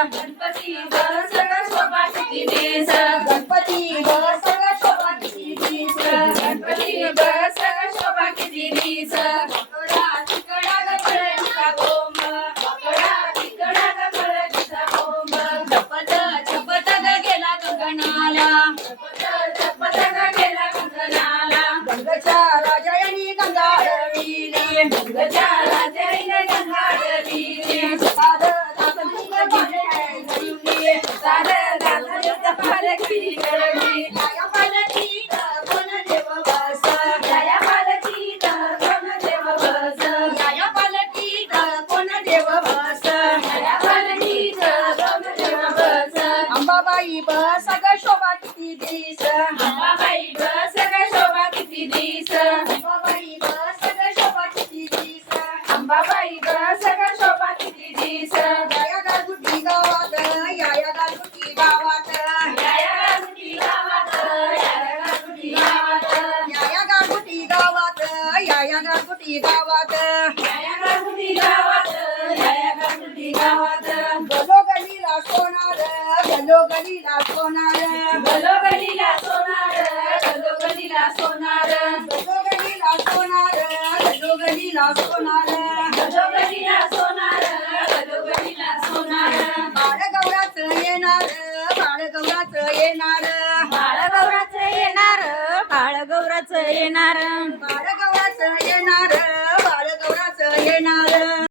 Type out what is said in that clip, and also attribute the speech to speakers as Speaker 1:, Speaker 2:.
Speaker 1: गणपती बसग स्वपाटी देस गणपती बसग स्वपाटी देस गणपती बसग स्वपाटी देस गंगाच्या राजायनी गंगा रवीली गंगाच्या अंबाबाई बस ग शोभा किती दिस? अंबाबाई बस ग शोभा किती दिस? अंबाबाई बस ग शोभा किती दिस? अंबाबाई याया गालगुटी गावात गलो गलीला सोनार गलो गलीला सोनार. गलो गलीला सोनार गलो गलीला सोनार. गलो गलीला सोनार गलो गलीला सोनार. गलो गलीला सोनार गलो गलीला सोनार. बाळ गौराच येणार बाळ गौराच येणार.
Speaker 2: बाळ गौराच येणार बाळ गौराच येणार.
Speaker 1: बाळ